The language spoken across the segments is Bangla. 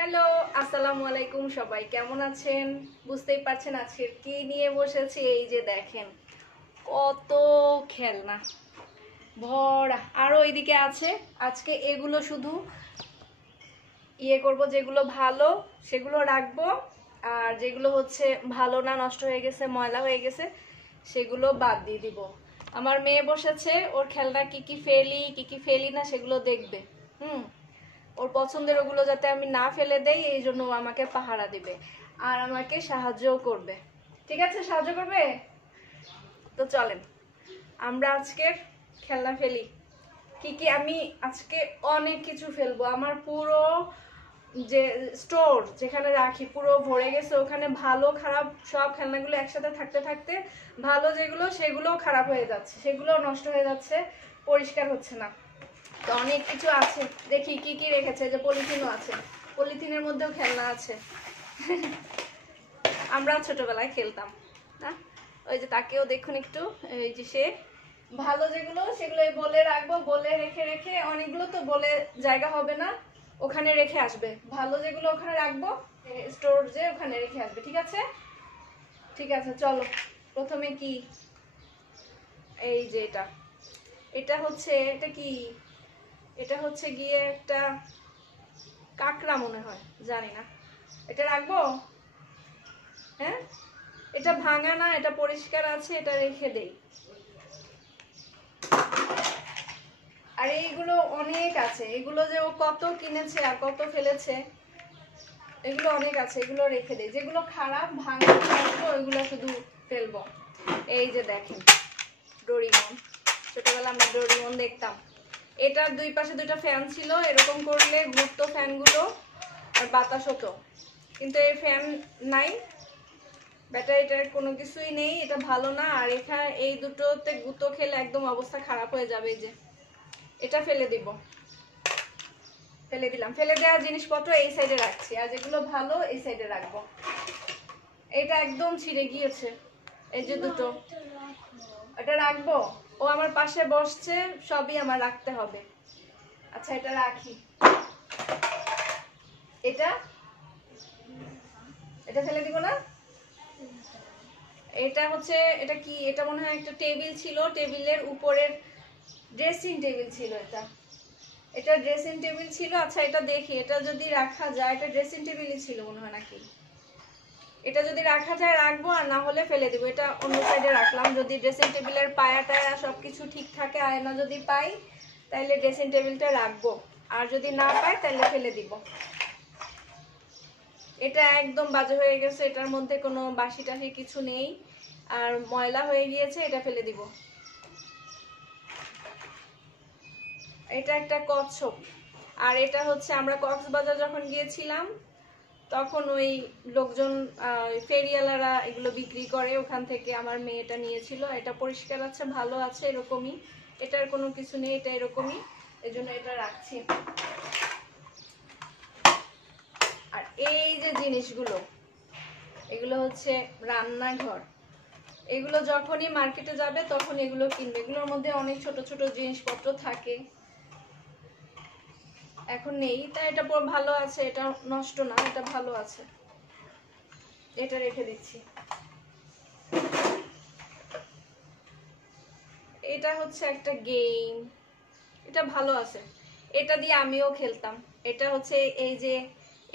হ্যালো, আসসালামু আলাইকুম। সবাই কেমন আছেন? বুঝতেই পারছেন আজকে কি নিয়ে বসেছি। এই যে দেখেন কত খেলনা ভরা, আরো ওইদিকে আছে। আজকে এগুলো শুধু করব, যেগুলো ভালো সেগুলো রাখবো, আর যেগুলো হচ্ছে ভালো না, নষ্ট হয়ে গেছে, ময়লা হয়ে গেছে, সেগুলো বাদ দিয়ে দিব। আমার মেয়ে বসেছে, ওর খেলনা কি কি ফেলি না সেগুলো দেখবে। ওর পছন্দের ওগুলো যাতে আমি না ফেলে দেই, এই জন্য আমাকে পাহারা দিবে আর আমাকে সাহায্যও করবে। ঠিক আছে, সাহায্য করবে। তো চলেন আমরা আজকের খেলনা ফেলি। কি কি আমি আজকে অনেক কিছু ফেলবো। আমার পুরো যে স্টোর যেখানে রাখি পুরো ভরে গেছে। ওখানে ভালো খারাপ সব খেলনাগুলো একসাথে থাকতে থাকতে ভালো যেগুলো সেগুলোও খারাপ হয়ে যাচ্ছে, সেগুলোও নষ্ট হয়ে যাচ্ছে, পরিষ্কার হচ্ছে না। তো অনেক কিছু আছে, দেখি কি কি রেখেছে। যে পলিথিনও আছে, পলিথিনের মধ্যেও খেলনা আছে। আমরা ছোটবেলায় খেলতাম না, ওই যে তাকেও দেখুন একটু, এই যে সে ভালো যেগুলো সেগুলো বলে রাখবো, বলে রেখে রেখে অনেকগুলো তো বলে জায়গা হবে না, ওখানে রেখে আসবে। ভালো যেগুলো ওখানে রাখবো, স্টোর যে ওখানে রেখে আসবে। ঠিক আছে, ঠিক আছে, চলো। প্রথমে কি, এই যে এটা, এটা হচ্ছে, এটা কি, এটা হচ্ছে গিয়ে একটা কাকড়া মনে হয়, জানি না। এটা রাখবো? হ্যাঁ, এটা ভাঙা না, এটা পরিষ্কার আছে, এটা রেখে দেই। আর এইগুলো অনেক আছে, এগুলো যে ও কত কিনেছে আর কত ফেলেছে, এগুলো অনেক আছে, এগুলো রেখে দেই। যেগুলো খারাপ ভাঙা ওইগুলো শুধু ফেলবো। এই যে দেখেন ডোরিমন, ছোটবেলা আমরা ডোরিমন দেখতাম। এটার দুই পাশে দুইটা ফ্যান ছিল, এরকম করলে ঘুরতো ফ্যানগুলো আর বাতাস হতো। কিন্তু এই ফ্যান নাই, ব্যাটারিটার কোনো কিছুই নেই, এটা ভালো না। আর এখানে এই দুটোতে গুঁতো খেলে একদম অবস্থা খারাপ হয়ে যাবে। যে এটা ফেলে দিব, ফেলে দিলাম। ফেলে দেওয়া জিনিসপত্র এই সাইডে রাখছি, আর যেগুলো ভালো এই সাইডে রাখবো। এটা একদম ছিঁড়ে গিয়েছে, এই যে দুটো, এটা রাখবো। ও আমার পাশে বসছে, সবই আমার রাখতে হবে। আচ্ছা, এটা রাখি। এটা এটা ফেলে দিব না। এটা হচ্ছে, এটা কি, এটা মনে হয় একটা টেবিল ছিল, টেবিলের উপরের ড্রেসিং টেবিল ছিল। এটা এটা ড্রেসিং টেবিল ছিল। আচ্ছা, এটা দেখি, এটা যদি রাখা যায়, এটা ড্রেসিং টেবিলই ছিল মনে হয় নাকি। এটা যদি রাখা যায় রাখবো, আর না হলে ফেলে দিব। এটা অন্য সাইডে রাখলাম। যদি ড্রেসিং টেবিলের পায়া টায়া সবকিছু ঠিক থাকে, আয়না যদি পাই তাহলে ড্রেসিং টেবিলটা রাখবো, আর যদি না পাই তাহলে ফেলে দিব। এটা একদম বাজে হয়ে গেছে, এটার মধ্যে কোনো বাসি টাসি কিছু নেই, আর ময়লা হয়ে গিয়েছে, এটা ফেলে দিব। এটা একটা কচ্ছপ, আর এটা হচ্ছে আমরা কক্সবাজার যখন গিয়েছিলাম তখন ওই লোকজন ফেরিওয়ালারা এগুলো বিক্রি করে, ওখান থেকে আমার মেয়েটা নিয়েছিল। এটা পরিষ্কার আছে, ভালো আছে, এরকমই, এটার কোনো কিছু নেই, এটা এরকমই, এজন্য এটা রাখছি। আর এই যে জিনিসগুলো, এগুলো হচ্ছে রান্নাঘর। এগুলো যখনই মার্কেটে যাবে তখন এগুলো কিনবে। এগুলোর মধ্যে অনেক ছোট ছোট জিনিসপত্র থাকে, এখন নেই, তাই এটা পুরো ভালো আছে, এটা নষ্ট না, এটা ভালো আছে, এটা রেখে দিচ্ছি। এটা হচ্ছে একটা গেম, এটা ভালো আছে, এটা দিয়ে আমিও খেলতাম। এটা হচ্ছে এই যে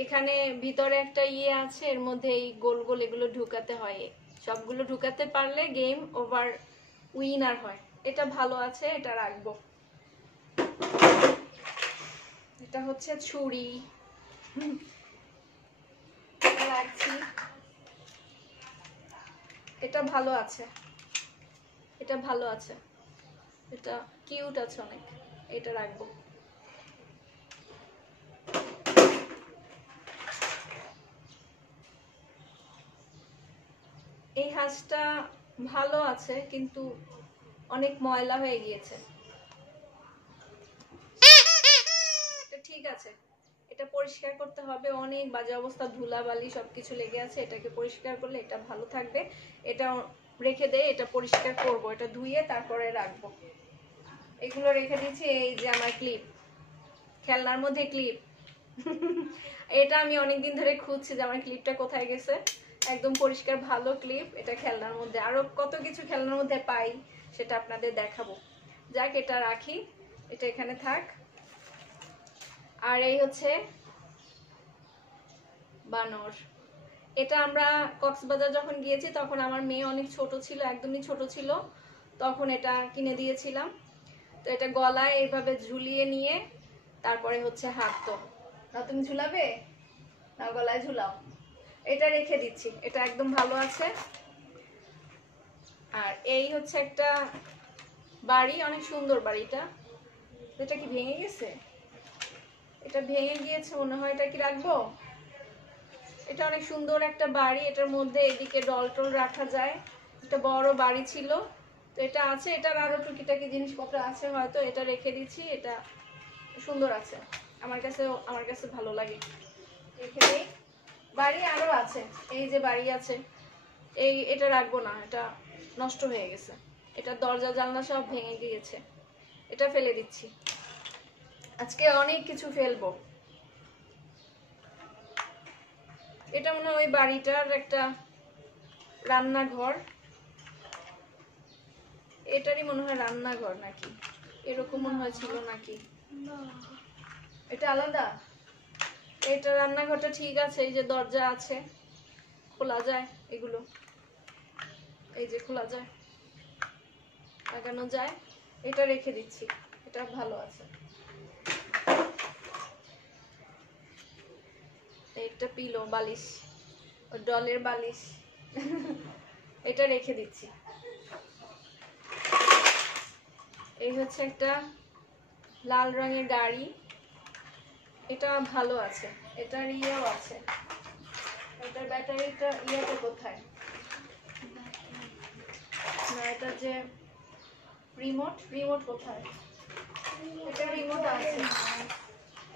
এখানে ভিতরে একটা আছে, এর মধ্যে এই গোল গোল এগুলো ঢুকাতে হয়, সবগুলো ঢুকাতে পারলে গেম ওভার উইনার হয়। এটা ভালো আছে, এটা রাখবো। এটা হচ্ছে ছুরি, এটা রাখছি। এটা ভালো আছে, এটা ভালো আছে, এটা কিউট আছে অনেক, এটা রাখবো। এই হাঁসটা ভালো আছে, কিন্তু অনেক ময়লা হয়ে গিয়েছে। এটা ঠিক আছে, এটা পরিষ্কার করতে হবে, অনেক বাজে অবস্থা, ধুলাবালি সবকিছু লেগে আছে। এটাকে পরিষ্কার করলে এটা ভালো থাকবে। এটা রেখে দেই, এটা পরিষ্কার করব, এটা ধুয়ে তারপরে রাখবো। এগুলো রেখে দিচ্ছি। এই যে আমার ক্লিপ, খেলনার মধ্যে ক্লিপ, এটা আমি অনেকদিন ধরে খুঁজছি যে আমার ক্লিপটা কোথায় গেছে। একদম পরিষ্কার ভালো ক্লিপ, এটা খেলনার মধ্যে। আরো কত কিছু খেলনার মধ্যে পাই সেটা আপনাদের দেখাবো। যাক, এটা রাখি, এটা এখানে থাক। আর এই হচ্ছে বানর। এটা আমরা কক্সবাজার যখন গিয়েছি তখন আমার মেয়ে অনেক ছোট ছিল, একদমই ছোট ছিল, তখন এটা কিনে দিয়েছিলাম। তো এটা গলায় এইভাবে ঝুলিয়ে নিয়ে তারপরে হচ্ছে হাঁটতো। না তুমি ঝুলাবে না, গলায় ঝুলাও। এটা রেখে দিচ্ছি, এটা একদম ভালো আছে। আর এই হচ্ছে একটা বাড়ি, অনেক সুন্দর বাড়িটা। এটা কি ভেঙে গেছে? এটা ভেঙে গিয়েছে মনে হয়, এটা কি রাখবো? এটা অনেক সুন্দর একটা বাড়ি, এটার মধ্যে এদিকে ডল টল রাখা যায়। একটা বড় বাড়ি ছিল, তো এটা আছে। এটার আরো টুকিটাকি জিনিসপত্র আছে হয়তো, এটা রেখে দিচ্ছি। এটা সুন্দর আছে, আমার কাছে ভালো লাগে, রেখে দেই। বাড়ি আরো আছে, এই যে বাড়ি আছে, এটা রাখবো না, এটা নষ্ট হয়ে গেছে। এটা দরজা জানলা সব ভেঙে গিয়েছে, এটা ফেলে দিচ্ছি। আজকে অনেক কিছু ফেলবো। এটা মনে হয় ওই বাড়িটার একটা রান্নাঘর, এটারই মনে হয় রান্নাঘর নাকি এরকম মনে হয় ছিল নাকি, এটা আলাদা। এটা রান্নাঘরটা ঠিক আছে, এই যে দরজা আছে, খোলা যায়, এগুলো এই যে খোলা যায়, লাগানো যায়। এটা রেখে দিচ্ছি, এটা ভালো আছে। একটা পিলো, বালিশ, ডলের বালিশ, এটা রেখে দিচ্ছি। এই হচ্ছে একটা লাল রঙের গাড়ি, এটা ভালো আছে, এটার ইয়েও আছে। এটার ব্যাটারিটা ইয়েটা কোথায়? না, এটা যে রিমোট কোথায়? এটা রিমোট আছে,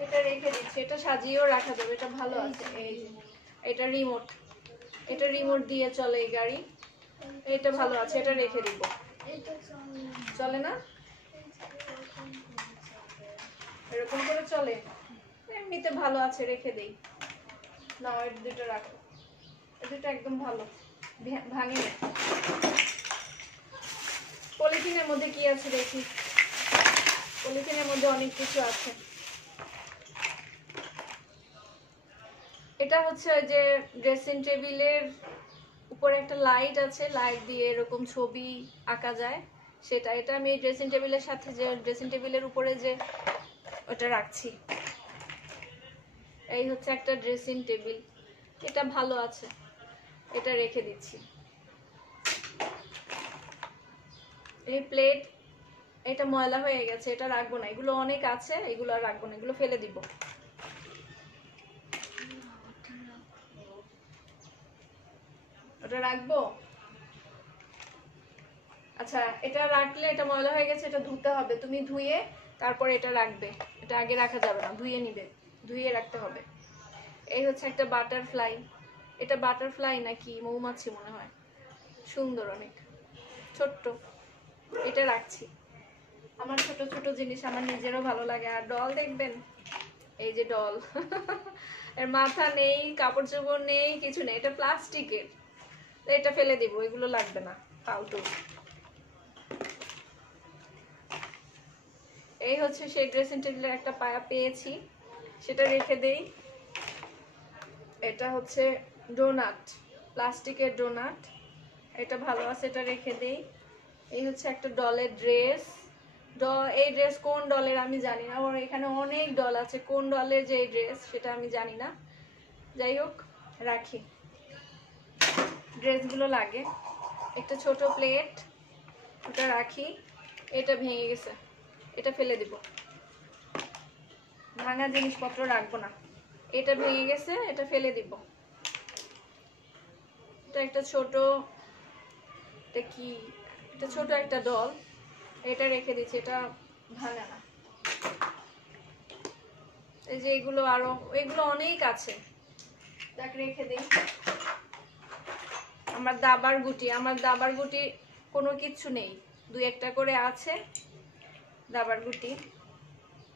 এটা রেখে দিচ্ছি। এটা সাজিয়েও রাখা যাবে, এটা ভালো আছে। এই যে এটা রিমোট দিয়ে চলে এই গাড়ি, এটা ভালো আছে, এটা রেখে দিব। চলে না, এরকম করে চলে, এমনিতে ভালো আছে, রেখে দেই। না, এই দুটো রাখো, এই দুটো একদম ভালো, ভাঙে না। পলিথিনের মধ্যে কি আছে দেখি, পলিথিনের মধ্যে অনেক কিছু আছে। এটা হচ্ছে যে ড্রেসিং টেবিলের উপরে একটা লাইট আছে, লাইট দিয়ে এরকম ছবি আঁকা যায় সেটা। এটা আমি ড্রেসিং টেবিলের সাথে, যে ড্রেসিং টেবিলের উপরে যে ওটা রাখছি। এই হচ্ছে একটা ড্রেসিং টেবিল, এটা ভালো আছে, এটা রেখে দিচ্ছি। এই প্লেট, এটা ময়লা হয়ে গেছে, এটা রাখবো না। এগুলো অনেক আছে, এগুলো আর রাখবো না, এগুলো ফেলে দিব। ওটা রাখবো, আচ্ছা। এটা রাখলে, এটা ময়লা হয়ে গেছে, এটা ধুতে হবে। তুমি ধুয়ে তারপরে এটা রাখবে, এটা আগে রাখা যাবে না, ধুয়ে নিবে, ধুয়ে রাখতে হবে। এই হচ্ছে একটা বাটারফ্লাই, এটা বাটারফ্লাই নাকি মৌমাছি মনে হয়, সুন্দর অনেক, ছোট্ট। এটা রাখছি। আমার ছোট ছোট জিনিস আমার নিজেরও ভালো লাগে। আর ডল দেখবেন, এই যে ডল, এর মাথা নেই, কাপড় চোপড় নেই, কিছু নেই, এটা প্লাস্টিকের, এটা ফেলে দিব, এগুলো লাগবে না, ফালতু। এই হচ্ছে সেই ড্রেসিং টেবিলের একটা পায়া পেয়েছি, সেটা রেখে দেই। এটা হচ্ছে ডোনাট, প্লাস্টিকের ডোনাট, এটা ভালো আছে, এটা রেখে দেই। এই হচ্ছে একটা ডলের ড্রেস, এই ড্রেস কোন ডলের আমি জানি না, ওর এখানে অনেক ডল আছে, কোন ডলের যে ড্রেস সেটা আমি জানি না। যাই হোক, রাখি, ড্রেসগুলো লাগে। একটা ছোট প্লেট, ওটা রাখি। এটা ভেঙে গেছে, এটা ফেলে দিব, ভাঙা জিনিসপত্র রাখবো না। এটা ভেঙে গেছে, এটা ফেলে দিব। এটা একটা ছোট, এটা কি, এটা ছোট একটা ডল, এটা রেখে দিচ্ছি, এটা ভাঙা না। এই যে এগুলো আরো, এগুলো অনেক আছে, তাকে রেখে দিই। আমার দাবার গুটি কোনো কিছু নেই, দুই একটা করে আছে দাবার গুটি।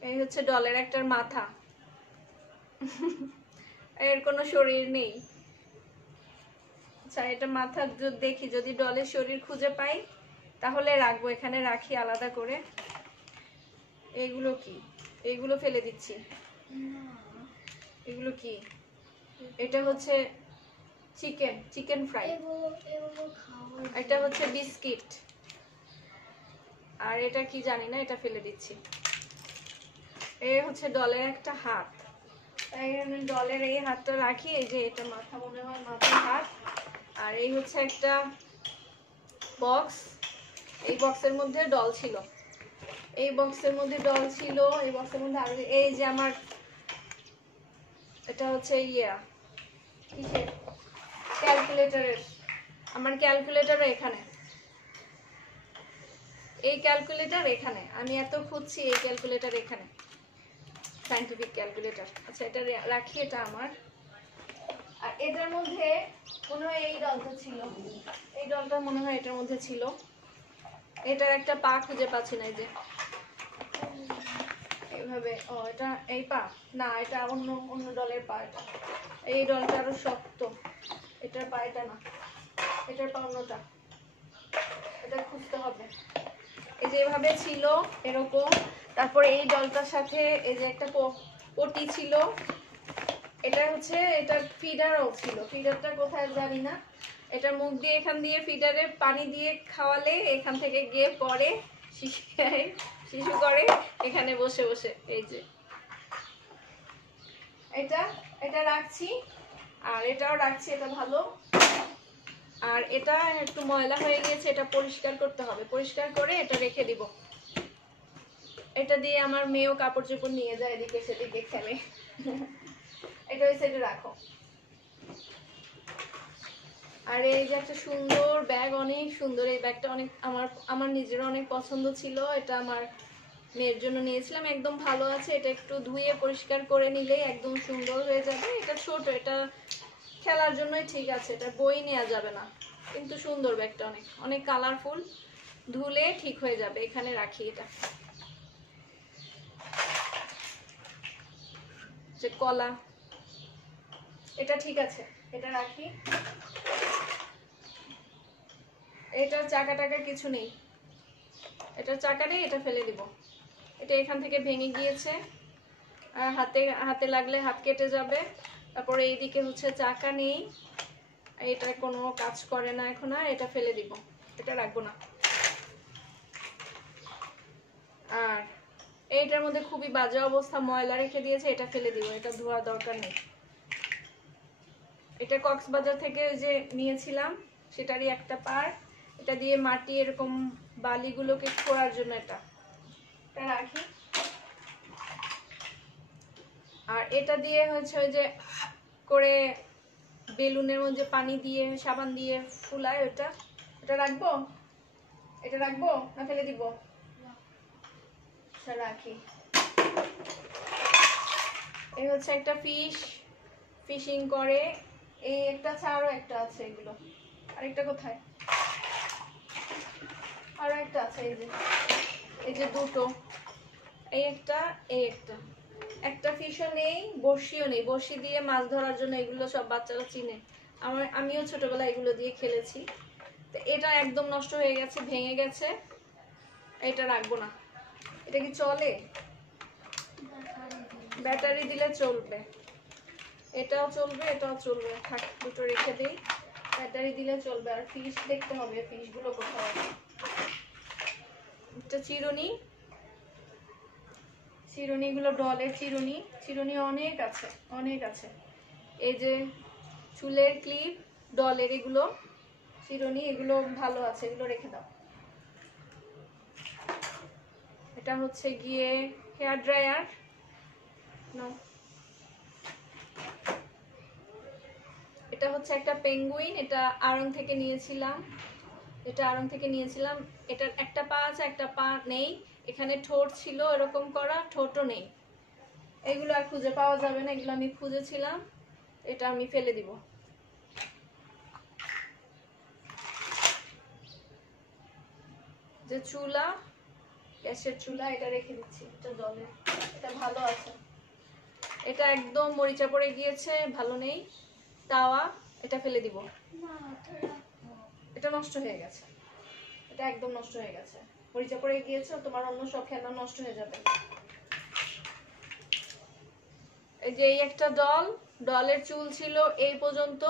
এই হচ্ছে ডলের একটার মাথা, এর কোনো শরীর নেই। আচ্ছা, এটা মাথা দেখি, যদি ডলের শরীর খুঁজে পাই তাহলে রাখবো, এখানে রাখি আলাদা করে। এইগুলো কি? এইগুলো ফেলে দিচ্ছি। এগুলো কি? এটা হচ্ছে চিকেন ফ্রাই, এটা হচ্ছে বিস্কিট, আর এটা কি জানি না, এটা ফেলে দিচ্ছি। এই হচ্ছে ডলের একটা হাত, তাই আমি ডলের এই হাতটা রাখি। এই যে এটা মাথা, মনে হয় মাথার হাত। আর এই হচ্ছে একটা বক্স, এই বক্সের মধ্যে ডল ছিল, এই বক্সের মধ্যে ডল ছিল, এই বক্সের মধ্যে আর এই যে আমার এটা হচ্ছে কিসের ক্যালকুলেটরের, আমার ক্যালকুলেটরও এখানে, এই ক্যালকুলেটর এখানে, আমি এত খুঁজছি এই ক্যালকুলেটর এখানে, সায়েন্টিফিক ক্যালকুলেটর। আচ্ছা, এটা রাখি, এটা আমার। আর এটার মধ্যে মনে হয় এই ডলটা ছিল, এই ডলটা মনে হয় এটার মধ্যে ছিল। এটার একটা পা খুঁজে পাচ্ছি না, এই যে এইভাবে। ও, এটা এই পা না, এটা অন্য ডলের পা। এটা এই ডলটা আরো শক্ত, এটার পা এটা না, এটার পা অন্যটা, এটা খুঁজতে হবে। এই যে এভাবে ছিল এরকম। তারপরে এই ডলটার সাথে এই যে একটা পটি ছিল, এটা হচ্ছে এটার ফিডারও ছিল, ফিডারটা কোথায় জানি না। এটা মুখ দিয়ে এখান দিয়ে ফিডারে পানি দিয়ে খাওয়ালে এখান থেকে গিয়ে পড়ে, শিশু করে এখানে বসে বসে। এই যে এটা রাখছি, আর এটাও রাখছি, এটা ভালো। আর এটা একটু ময়লা হয়ে গিয়েছে, এটা পরিষ্কার করতে হবে, পরিষ্কার করে এটা রেখে দিব। এটা দিয়ে আমার মেয়েও কাপড় চোপড় নিয়ে যায় এদিকে সেদিকে খেলে। এটা ওই সাইডে রাখো। আর এই যে একটা সুন্দর ব্যাগ, অনেক সুন্দর এই ব্যাগটা, অনেক আমার নিজেরও অনেক পছন্দ ছিল। এটা আমার মেয়ের জন্য নিয়েছিলাম, একদম ভালো আছে। এটা একটু ধুয়ে পরিষ্কার করে নিলেই একদম সুন্দর হয়ে যাবে। এটা ছোট, এটা খেলার জন্যই ঠিক আছে, এটা বই নেওয়া যাবে না, কিন্তু সুন্দর ব্যাগটা, অনেক অনেক কালারফুল, ধুলে ঠিক হয়ে যাবে। এখানে রাখি এটা। যে কলা, এটা ঠিক আছে, এটা রাখি। এটার চাকা টাকা কিছু নেই, এটার চাকা নেই, এটা ফেলে দিব। এটা এখান থেকে ভেঙে গিয়েছে, আর হাতে লাগলে হাত কেটে যাবে। তারপরে এইদিকে হচ্ছে চাকা নেই, এটা কোনো কাজ করে না এখন, আর এটা ফেলে দিব, এটা রাখবো না। আর এইটার মধ্যে খুবই বাজে অবস্থা, ময়লা রেখে দিয়েছে, এটা ফেলে দিব, এটা ধোয়ার দরকার নেই। এটা কক্সবাজার থেকে যে নিয়েছিলাম সেটারই একটা পার্ট, এটা দিয়ে মাটি এরকম বালিগুলোকে খোঁড়ার জন্য এটা রাখি। আর এটা দিয়ে হচ্ছে ওই যে করে বেলুনের মধ্যে পানি দিয়ে সাবান দিয়ে ফুলায়, এটা রাখবো, এটা রাখবো না ফেলে দিব? রাখি। এই হচ্ছে একটা ফিশিং করে, এই একটা ছাড়াও একটা আছে, এগুলো আরেকটা কোথায়, আরো একটা আছে, এই যে দুটো, এই একটা একটা ফিশও নেই, বড়শিও নেই। বড়শি দিয়ে মাছ ধরার জন্য এগুলো সব বাচ্চারা চিনে, আমিও ছোটবেলায় এগুলো দিয়ে খেলেছি। তো এটা একদম নষ্ট হয়ে গেছে, ভেঙে গেছে, এটা রাখবো না। এটা কি চলে? ব্যাটারি দিলে চলবে, এটাও চলবে, এটাও চলবে, থাক, দুটো রেখে দিই, ব্যাটারি দিলে চলবে। আর ফিশ দেখতে হবে, ফিশগুলো কোথায় আছে। একটা চিরুনিগুলো ডলের চিরুনি অনেক আছে, অনেক আছে। এই যে চুলের ক্লিপ, ডলের এগুলো চিরুনি, এগুলো ভালো আছে, এগুলো রেখে দাও। এটা হচ্ছে গিয়ে হেয়ার ড্রায়ার, এটা হচ্ছে একটা পেঙ্গুইন, এটা আড়ং থেকে নিয়েছিলাম, এটার একটা পা আছে, একটা পা নেই, এখানে ঠোঁট ছিল এরকম করা, ঠোঁটও নেই। এগুলো আর খুঁজে পাওয়া যাবে না, এগুলো আমি খুঁজেছিলাম, এটা আমি ফেলে দিব। যে চুলা, গ্যাসের চুলা, এটা রেখে দিচ্ছি, এটা জলে, এটা ভালো আছে। এটা একদম মরিচা পড়ে গিয়েছে, ভালো নেই তাওয়া, এটা ফেলে দিব। এটা নষ্ট হয়ে গেছে, এটা একদম নষ্ট হয়ে গেছে, মরিচা পড়ে গিয়েছে, তোমার অন্য সব খেলনা নষ্ট হয়ে যাবে। এই যে এই একটা ডলের চুল ছিল এই পর্যন্ত,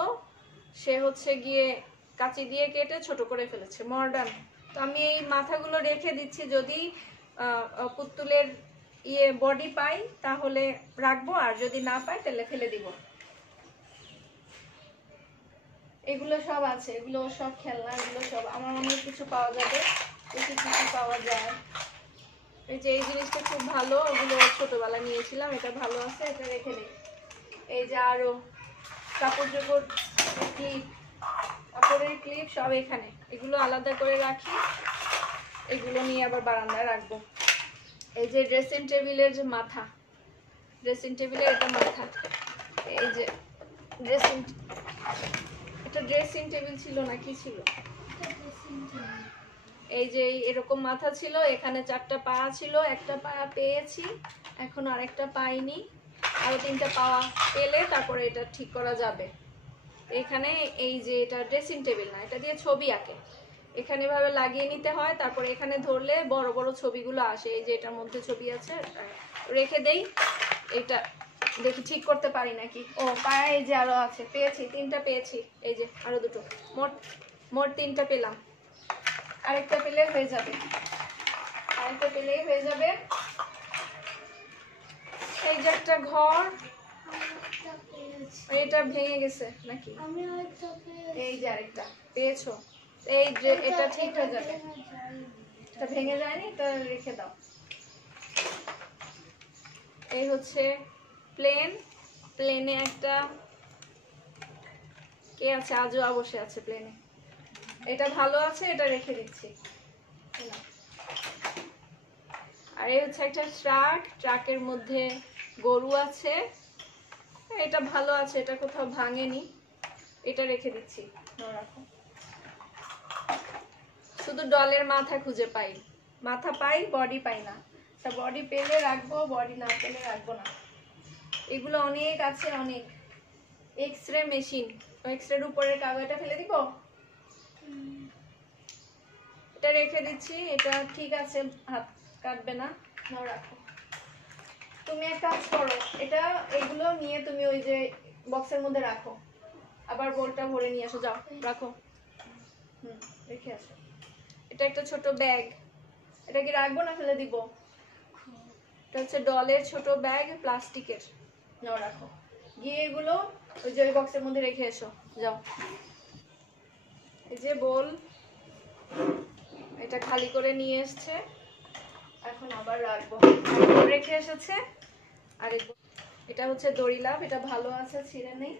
সে হচ্ছে গিয়ে কাঁচি দিয়ে কেটে ছোট করে ফেলেছে, মডার্ন। তো আমি এই মাথাগুলো রেখে দিচ্ছি, যদি পুতুলের বডি পাই তাহলে রাখবো, আর যদি না পাই তাহলে ফেলে দিব। এগুলো সব আছে, এগুলো সব খেলনা, এগুলো সব আমার অনেক কিছু পাওয়া যাবে, কিছু কিছু পাওয়া যায়। এই যে এই জিনিসটা খুব ভালো, ওগুলো ছোটবেলা নিয়েছিলাম, এটা ভালো আছে, এটা রেখে দিই। এই যে আরো কাপড় চোপড় ক্লিপ, কাপড়ের ক্লিপ সব এখানে, এগুলো আলাদা করে রাখি, এগুলো নিয়ে আবার বারান্দায় রাখবো। এই যে ড্রেসিং টেবিলের যে মাথা, ড্রেসিং টেবিলের এটা মাথা, এই যে এটা ড্রেসিং টেবিল ছিল না কি ছিল, এই যে এরকম মাথা ছিল, এখানে 4টা পা ছিল, একটা পা পেয়েছি, এখন আরেকটা পাইনি, আরো 3টা পাওয়া পেলে তারপরে এটা ঠিক করা যাবে। এখানে এই যে এটা ড্রেসিং টেবিল না, এটা দিয়ে ছবি আঁকে, এখানে ভাবে লাগিয়ে নিতে হয়, তারপরে এখানে ধরলে বড় বড় ছবিগুলো আসে। এই যে এটার মধ্যে ছবি আছে, রেখে দেই। এটা দেখি ঠিক করতে পারি নাকি। ও পায়ে এই যে আরো আছে, পেয়েছি 3টা পেয়েছি, এই যে আরো 2টো, মোট 3টা পেলাম, আরেকটা পেলে হয়ে যাবে, আরেকটা পেলেই হয়ে যাবে। এই যে একটা ঘর, এটা ভেঙে গেছে নাকি, এই যে আরেকটা পেয়েছো, এই যে এটা ঠিক হয়ে যাবে, এটা ভেঙে যায়নি, এটা রেখে দাও। এই হচ্ছে প্লেনে একটা কে আছে, আজও বসে আছে প্লেনে, এটা ভালো আছে, এটা রেখে দিচ্ছি। আর এই হচ্ছে একটা ট্রাকের মধ্যে গরু আছে, এটা ভালো আছে, এটা কোথাও ভাঙেনি, এটা রেখে দিচ্ছি, রাখো। শুধু ডলের মাথা খুঁজে পাই, মাথা পাই, বডি পাই না, তা বডি পেলে রাখবো, বডি না পেলে রাখবো না। এগুলো অনেক আছে, অনেক। এক্স-রে মেশিন, এক্স-রের উপরের কাগজটা ফেলে দিব, এটা রেখে দিচ্ছি, এটা ঠিক আছে, হাত কাটবে না, নাও রাখো। তুমি এক কাজ করো, এটা এগুলো নিয়ে তুমি ওই যে বক্সের মধ্যে রাখো, আবার বোলটা ভরে নিয়ে আসো, যাও রাখো, রেখে আসো। এটা একটা ছোট ব্যাগ, এটা কি রাখবো না ফেলে দিব? এটা হচ্ছে ডলের ছোট ব্যাগ, প্লাস্টিকের, নাও রাখো। গিয়ে এগুলো ওই যে ওই বক্সের মধ্যে রেখে এসো, যাও। এই যে বোল, এটা খালি করে নিয়ে এসছে, এখন আবার রাখবো, রেখে এসেছে। আর এটা হচ্ছে দড়ি লাভ, এটা ভালো আছে, ছিঁড়ে নেই,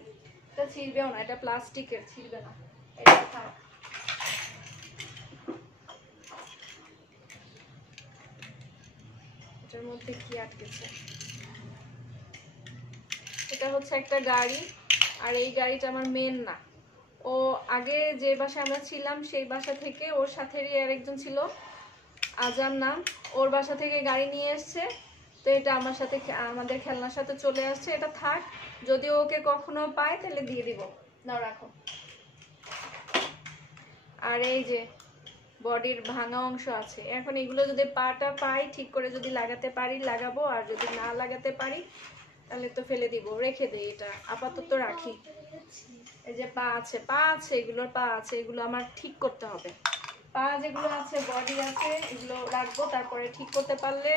এটা ছিঁড়বেও না, এটা প্লাস্টিকের, ছিঁড়বে না, এটা থাক। এটার মধ্যে কি আটকেছে, এটা হচ্ছে একটা গাড়ি, আর এই গাড়িটা আমার মেন না, ও আগে যে বাসায় আমরা ছিলাম সেই বাসা থেকে, ওর সাথেরই আরেকজন ছিল, আজান নাম, ওর বাসা থেকে গাড়ি নিয়ে এসছে, তো এটা আমার সাথে, আমাদের খেলনার সাথে চলে আসছে, এটা থাক, যদি ওকে কখনো পাই তাহলে দিয়ে দিব, নাও রাখো। আর এই যে বডির ভাঙা অংশ আছে, এখন এগুলো যদি পাটা পাই ঠিক করে যদি লাগাতে পারি লাগাবো, আর যদি না লাগাতে পারি তাহলে তো ফেলে দিব, রেখে দেই, এটা আপাতত রাখি। এই যে পা আছে, এগুলোর পা আছে, এগুলো আমার ঠিক করতে হবে, পা যেগুলো আছে, বডি আছে, এগুলো রাখবো, তারপরে ঠিক করতে পারলে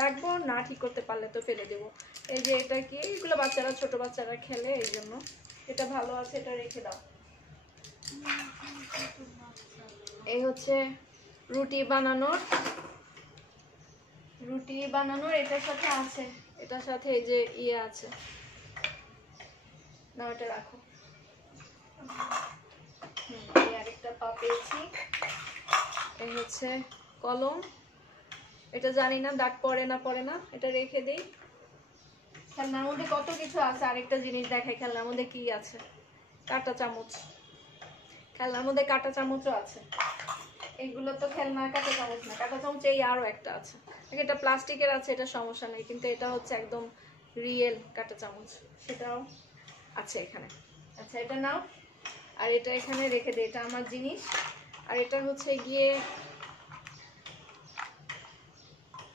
রাখবো, না ঠিক করতে পারলে তো ফেলে দেবো। এই যে এটা কি, এগুলো বাচ্চারা, ছোট বাচ্চারা খেলে, এই জন্য এটা ভালো আছে, এটা রেখে দাও। এই হচ্ছে রুটি বানানোর, এটার সাথে আছে, এটার সাথে এই যে ইয়ে আছে, না ওটা রাখো। আরেকটা পা পেয়েছি, এই হচ্ছে কলম, এটা জানি না দাগ পড়ে না, এটা রেখে দিই। খেলনার মধ্যে কত কিছু আছে, আরেকটা জিনিস দেখাই, খেলনার মধ্যে কি আছে, কাঁটা চামচ, খেলনার মধ্যে কাঁটা চামচও আছে, এইগুলো তো খেলনা, কাঁটা চামচ না, কাঁটা চামচ এই আরো একটা আছে, এটা প্লাস্টিকের আছে, এটা সমস্যা নেই, কিন্তু এটা হচ্ছে একদম রিয়েল কাঁটা চামচ, সেটাও আছে এখানে। আচ্ছা এটা নাও, আর এটা এখানে রেখে দে, এটা আমার জিনিস। আর এটা হচ্ছে গিয়ে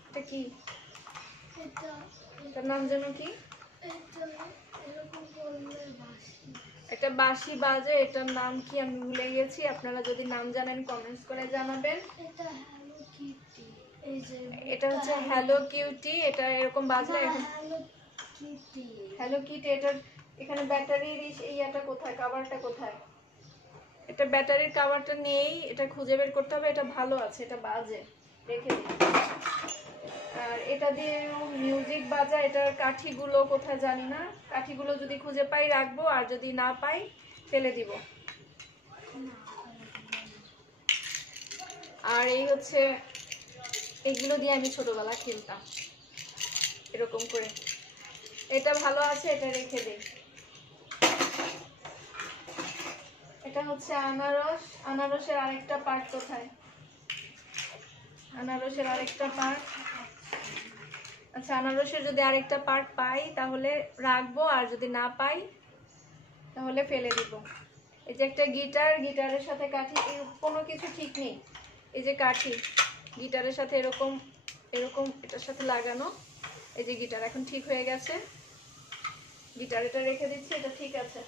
এটা কি, এটার নাম যেন কি, একটা বাঁশি বাজে, এটার নাম কি আমি ভুলে গেছি। আপনারা যদি নাম জানেন কমেন্টস করে জানাবেন। এটা হচ্ছে হ্যালো কিউটি, এটা এরকম বাজলে হ্যালো কিটি। এটার এখানে ব্যাটারির ইয়াটা কোথায়, কভারটা কোথায়? এটা ব্যাটারির কভারটা নেই, এটা খুঁজে বের করতে হবে। এটা ভালো আছে, এটা বাজে, রেখে দিই। আর এটা দিয়ে মিউজিক বাজা, এটার কাঠিগুলো কোথায় জানি না, কাঠিগুলো যদি খুঁজে পাই রাখবো, আর যদি না পাই ফেলে দিব। আর এই হচ্ছে এগুলো দিয়ে আমি ছোটবেলা খেলতাম এরকম করে। এটা ভালো আছে, এটা রেখে দিই। এটা হচ্ছে আনারস, আনারসের আরেকটা পার্ট কোথায়, আনারসের আরেকটা পার্ট। আচ্ছা আনারসের যদি আরেকটা পার্ট পাই তাহলে রাখবো, আর যদি না পাই তাহলে ফেলে দিব। এই যে একটা গিটার, গিটারের সাথে কাঠি, কোনো কিছু ঠিক নেই। এই যে কাঠি গিটারের সাথে এরকম এরকম এটার সাথে লাগানো। এই যে গিটার এখন ঠিক হয়ে গেছে, গিটার এটা রেখে দিচ্ছি, এটা ঠিক আছে।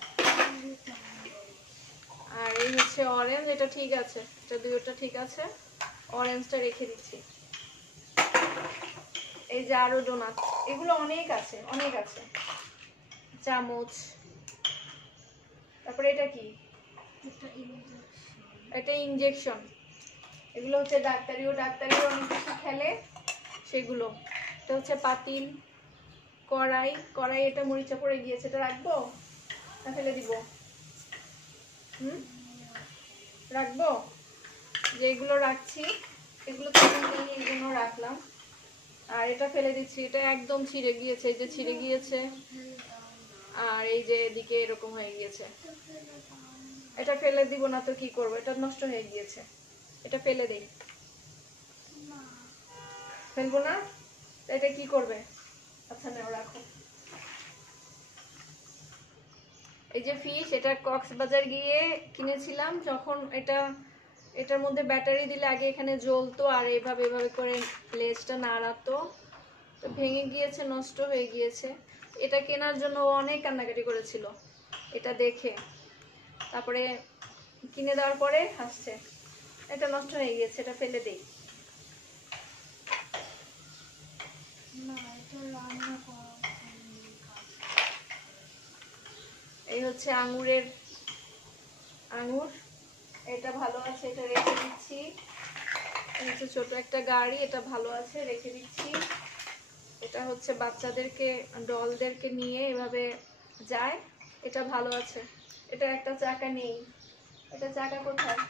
আর এই হচ্ছে অরেঞ্জ, এটা ঠিক আছে, এটা দুটোটা ঠিক আছে, অরেঞ্জটা রেখে দিচ্ছি। এই যে আরো ডোনাট, এগুলো অনেক আছে, অনেক আছে। চামচ, তারপরে এটা কি, এটা ইনজেকশন। এগুলো হচ্ছে ডাক্তারিও অনেক কিছু খেলে সেগুলো। এটা হচ্ছে পাতিল, কড়াই, কড়াই এটা মরিচা পড়ে গিয়েছে, এটা রাখবো না ফেলে দিব? রাখবো। যেগুলো রাখছি এগুলো তো এই জন্য রাখলাম। আর এটা ফেলে দিচ্ছি, এটা একদম ছিঁড়ে গিয়েছে, এই যে ছিঁড়ে গিয়েছে, আর এই যে এদিকে এরকম হয়ে গিয়েছে। এটা ফেলে দিব না তো কি করবো, এটা নষ্ট হয়ে গিয়েছে, এটা ফেলে দেই। ফেলবো না, এটা কি করবে? আচ্ছা নাও রাখো। এই যে ফিশ, এটা কক্সবাজার গিয়ে কিনেছিলাম, যখন এটার মধ্যে ব্যাটারি দিলে আগে এখানে জ্বলতো, আর এইভাবে এভাবে করে লেজটা নাড়াতো, তো ভেঙে গিয়েছে, নষ্ট হয়ে গিয়েছে। এটা কেনার জন্য অনেক কান্নাকাটি করেছিল এটা দেখে, তারপরে কিনে দেওয়ার পরে হাসছে। এটা নষ্ট হয়ে গিয়েছে, এটা ফেলে দেই। এই হচ্ছে আঙুর, এটা ভালো আছে, এটা রেখে দিচ্ছি। এই হচ্ছে ছোট একটা গাড়ি, এটা ভালো আছে, রেখে দিচ্ছি। এটা হচ্ছে বাচ্চাদেরকে, ডলদেরকে নিয়ে এভাবে যায়, এটা ভালো আছে। এটা একটা চাকা নেই, এটা চাকা কোথায়,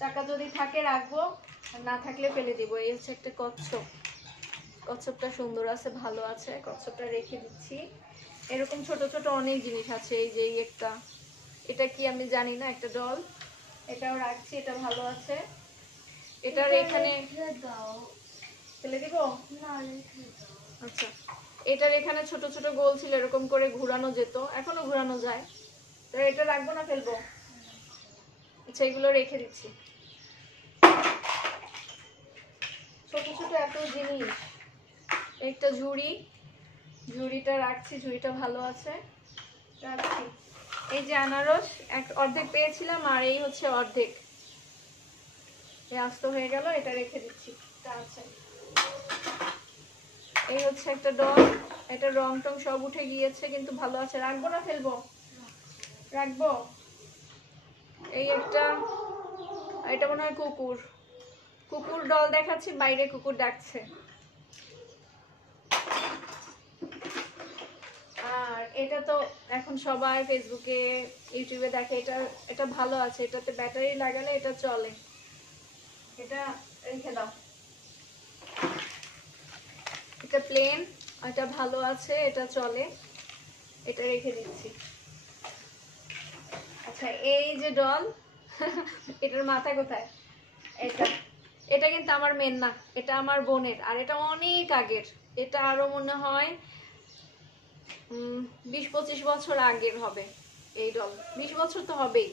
চাকা যদি থাকে রাখবো, আর না থাকলে ফেলে দিব। এই হচ্ছে একটা কচ্ছপ, কচ্ছপটা সুন্দর আছে, ভালো আছে, কচ্ছপটা রেখে দিচ্ছি। এরকম ছোট ছোট অনেক জিনিস আছে। এই যে একটা, এটা কি আমি জানি না, একটা ডল, এটাও রাখছি, এটা ভালো আছে। এটার এখানে ফেলে দিব না, আচ্ছা এটার এখানে ছোট ছোট গোল ছিল, এরকম করে ঘোরানো যেত, এখনো ঘোরানো যায়, তো এটা রাখবো না ফেলবো? আচ্ছা এগুলো রেখে দিচ্ছি। ছোট ছোট এত জিনিস। একটা ঝুড়ি, ঝুড়িটা রাখছি, ঝুড়িটা ভালো আছে, রাখছি। এই যে আনারস অর্ধেক পেয়েছিলাম, আর এই হচ্ছে অর্ধেক, আস্ত হয়ে গেল, এটা রেখে দিচ্ছি, এটা আছে। এই হচ্ছে একটা ডল, এটা রং টং সব উঠে গিয়েছে কিন্তু ভালো আছে, রাখবো না ফেলবো? রাখবো। এই একটা, এটা মনে হয় কুকুর, কুকুর ডল দেখাচ্ছি, বাইরে কুকুর ডাকছে। আর এটা তো এখন সবাই ফেসবুকে ইউটিউবে দেখে, এটা ভালো আছে, এটাতে ব্যাটারি লাগালে এটা চলে, এটা রেখে দাও। এটা প্লেন, এটা ভালো আছে, এটা চলে, এটা রেখে দিচ্ছি। আচ্ছা এই যে ডল, এটার মাথা কোথায়, এটা কিন্তু আমার মেয়ের না, এটা আমার বোনের, আর এটা অনেক আগের, এটা আরো মনে হয় 20-25 বছর আগের হবে এই ডল। 20 বছর তো হবেই,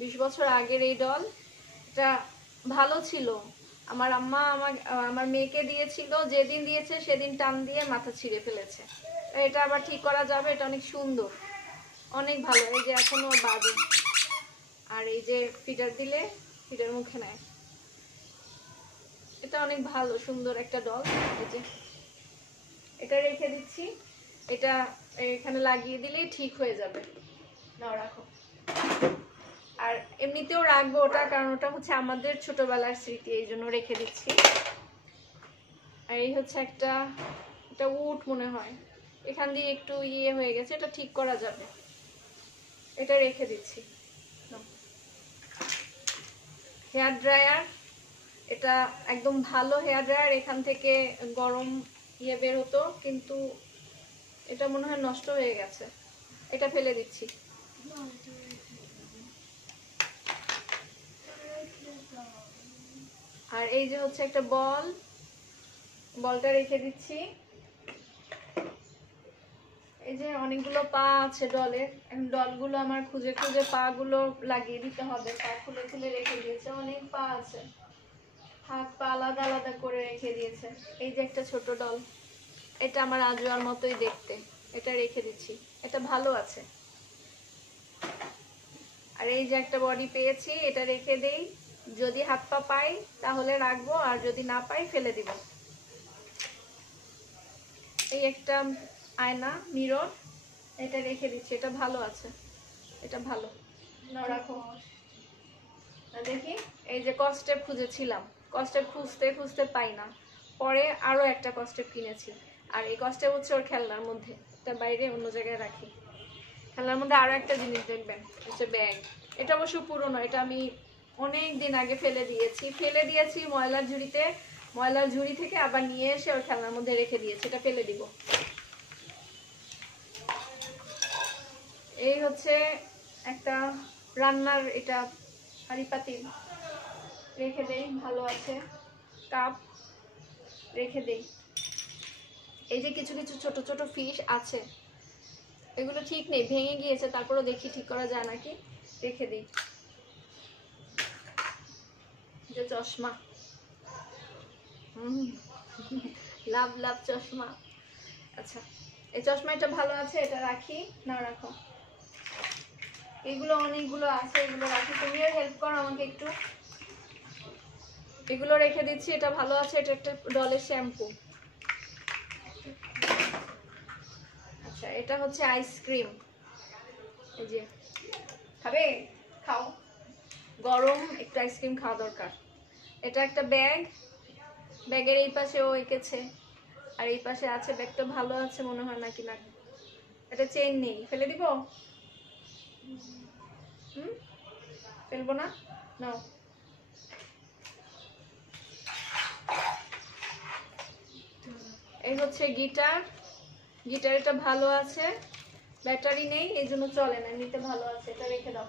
20 বছর আগের এই ডল। এটা ভালো ছিল। আমার আম্মা আমার মেয়েকে দিয়েছিল, যেদিন দিয়েছে সেদিন টান দিয়ে মাথা ছিঁড়ে ফেলেছে। এটা আবার ঠিক করা যাবে, এটা অনেক সুন্দর, অনেক ভালো। এই যে এখনো বাজে, আর এই যে ফিডার দিলে ফিডার মুখে নেয়। এটা অনেক ভালো সুন্দর একটা ডল। এই যে এটা রেখে দিচ্ছি, এটা এখানে লাগিয়ে দিলেই ঠিক হয়ে যাবে। নাও রাখো। আর এমনিতেও রাখবো ওটা, কারণ ওটা হচ্ছে আমাদের ছোটবেলার স্মৃতি, এই জন্য রেখে দিচ্ছি। আর এই হচ্ছে একটা, এটা উট মনে হয়, এখান দিয়ে একটু ইয়ে হয়ে গেছে, এটা ঠিক করা যাবে। এটা রেখে দিচ্ছি। হেয়ার ড্রায়ার, এটা একদম ভালো হেয়ার ড্রায়ার, এখান থেকে গরম ইয়ে বের হতো, কিন্তু এটা মনে হয় নষ্ট হয়ে গেছে, এটা ফেলে দিচ্ছি। আর এই যে হচ্ছে একটা বলটা রেখে দিচ্ছি। এই যে অনেকগুলো পা আছে ডলের, ডলগুলো আমার খুঁজে খুঁজে পা গুলো লাগিয়ে দিতে হবে। পা খুলে খুলে রেখে দিয়েছে, অনেক পা আছে, হাত পা আলাদা আলাদা করে রেখে দিয়েছে। এই যে একটা ছোট ডল, এটা আমার আজওয়ার মতোই দেখতে, এটা রেখে দিচ্ছি, এটা ভালো আছে। আর এই যে একটা বডি পেয়েছি, এটা রেখে দেই, যদি হাত পা পাই তাহলে রাখবো, আর যদি না পাই ফেলে দিব। এই একটা আয়না, মিরর, এটা রেখে দিচ্ছি, এটা ভালো আছে, এটা ভালো, নাও রাখো। দেখি, এই যে কস্টেপ খুঁজেছিলাম, কস্টেপ খুঁজতে খুঁজতে পাই না, পরে আরো একটা কস্টেপ কিনেছি। আর এই কস্টেপ হচ্ছে ওর খেলনার মধ্যে, এটা বাইরে অন্য জায়গায় রাখি। খেলনার মধ্যে আরো একটা জিনিস দেখবেন, হচ্ছে ব্যাগ। এটা অবশ্য পুরনো, এটা আমি অনেক দিন আগে ফেলে দিয়েছি ময়লার ঝুড়িতে। ময়লার ঝুড়ি থেকে আবার নিয়ে এসে ওর খেলনার মধ্যে রেখে দিয়েছি, এটা ফেলে দিব। এই হচ্ছে একটা রান্নার, এটা হাঁড়ি পাতিল, রেখে দেই, ভালো আছে। কাপ রেখে দেই। এই যে কিছু কিছু ছোট ছোট ফিশ আছে, এগুলো ঠিক নেই, ভেঙে গিয়েছে, তারপরও দেখি ঠিক করা যায় নাকি, রেখে দিই। যে চশমা, লাভ লাভ চশমা, আচ্ছা এই চশমাটা ভালো আছে, এটা রাখি, না রাখো। এগুলো অনেকগুলো আছে, এগুলো রাখি, তুমিও হেল্প করো আমাকে একটু। এগুলো রেখে দিচ্ছি, এটা ভালো আছে, এটা একটা ডলের শ্যাম্পু। আচ্ছা এটা হচ্ছে আইসক্রিম, এই যে খাবে, খাও, গরম একটু আইসক্রিম খাওয়া দরকার। এটা একটা ব্যাগ, ব্যাগের এই পাশে ও এঁকেছে, আর এই পাশে আছে, ব্যাগটা ভালো আছে মনে হয় নাকি না। এটা চেইন নেই, ফেলে দিব, ফেলবো না, নাও। এই হচ্ছে গিটার, গিটার এটা ভালো আছে, ব্যাটারি নেই এই জন্য চলে না, নিতে ভালো আছে, এটা রেখে দাও।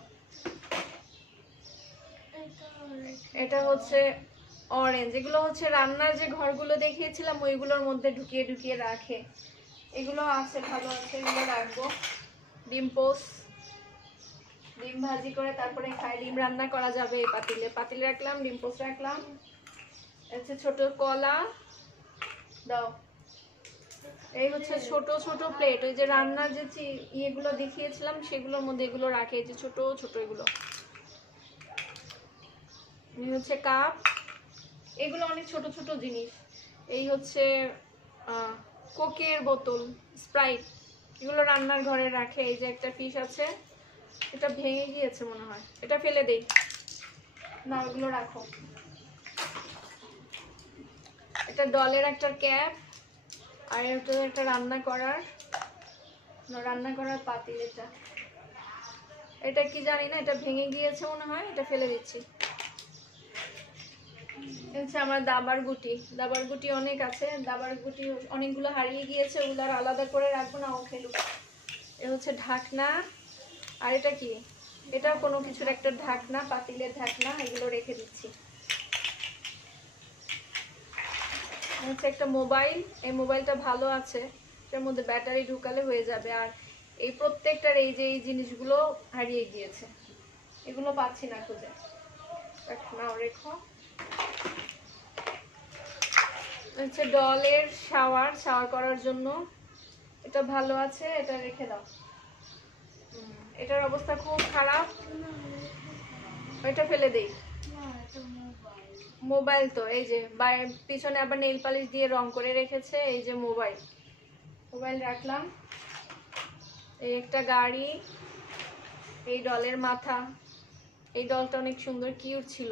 এটা হচ্ছে অরেঞ্জ, এগুলো হচ্ছে রান্নার যে ঘরগুলো দেখিয়েছিলাম ওইগুলোর মধ্যে ঢুকিয়ে ঢুকিয়ে রাখে, এগুলো আছে, ভালো আছে, এগুলো রাখবো। ডিম পোস্ট, ডিম ভাজি করে তারপরে খাই, ডিম রান্না করা যাবে এই পাতিলে, পাতিলে রাখলাম, ডিম পোস্ট রাখলাম। হচ্ছে ছোট কলা দাও। এই হচ্ছে ছোট ছোট প্লেট, ওই যে রান্নার যে ইয়েগুলো দেখিয়েছিলাম সেগুলোর মধ্যে এগুলো রাখে, এই যে ছোট ছোট এগুলো। এই হচ্ছে কাপ, এগুলো অনেক ছোট ছোট জিনিস। এই হচ্ছে কোকের বোতল, স্প্রাইট, এগুলো রান্নার ঘরে রাখে। এই যে একটা ফিশ আছে, এটা ভেঙে গিয়েছে মনে হয়, এটা ফেলে দেই না, এগুলো রাখো। এটা ডলের একটা ক্যাপ, আর এটা একটা রান্না করার পাতিল। এটা কি জানি না, এটা ভেঙে গিয়েছে মনে হয়, এটা ফেলে দিচ্ছি। হচ্ছে আমার দাবার গুটি অনেক আছে, দাবার গুটি অনেকগুলো হারিয়ে গিয়েছে, ওগুলো আর আলাদা করে রাখবো না, ও খেলুক। এ হচ্ছে ঢাকনা, আর এটা কি, এটাও কোনো কিছুর একটা ঢাকনা, পাতিলের ঢাকনা, এগুলো রেখে দিচ্ছি। হচ্ছে একটা মোবাইল, এই মোবাইলটা ভালো আছে, এটার মধ্যে ব্যাটারি ঢুকালে হয়ে যাবে। আর এই প্রত্যেকটার এই যে এই জিনিসগুলো হারিয়ে গিয়েছে, এগুলো পাচ্ছি না খুঁজে। নাও রেখো। হচ্ছে ডলের শাওয়ার করার জন্য, এটা ভালো আছে, এটা রেখে দাও। এটার অবস্থা খুব খারাপ, এটা ফেলে দেই। মোবাইল তো এই যে পিছনে আবার নেইল পালিশ দিয়ে রং করে রেখেছে, এই যে মোবাইল রাখলাম। এই একটা গাড়ি, এই ডলের মাথা, এই ডলটা অনেক সুন্দর কিউট ছিল,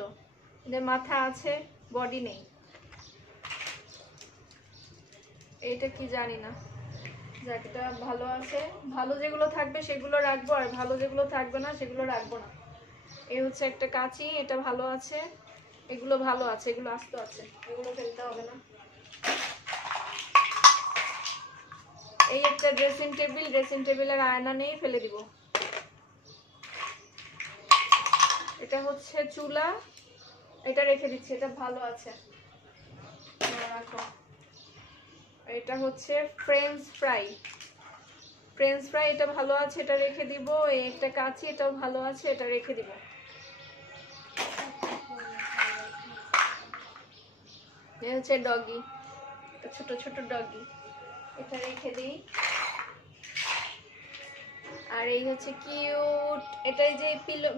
এদের মাথা আছে বডি নেই। এইটা কি জানি না, জ্যাকেটটা ভালো আছে। ভালো যেগুলো থাকবে সেগুলো রাখবো, আর ভালো যেগুলো থাকবে না সেগুলো রাখবো না। এই হচ্ছে একটা কাঁচি, এটা ভালো আছে, এগুলো ভালো আছে, এগুলো আস্ত আছে, এগুলো ফেলতে হবে না। এই একটা ড্রেসিং টেবিলের আয়না নেই, ফেলে দিব। এটা হচ্ছে চুলা, এটা রেখে দিচ্ছি, এটা ভালো আছে, রাখো। এটা হচ্ছে ফ্রেঞ্চ ফ্রাই, এটা ভালো আছে, এটা রেখে দিব। এই একটা কাঁচি, এটাও ভালো আছে, এটা রেখে দিব। এই হচ্ছে ডগি, ছোট ছোট ডগি, এটা রেখে দিই। আর এই হচ্ছে কিউট, এটাই যে পিলো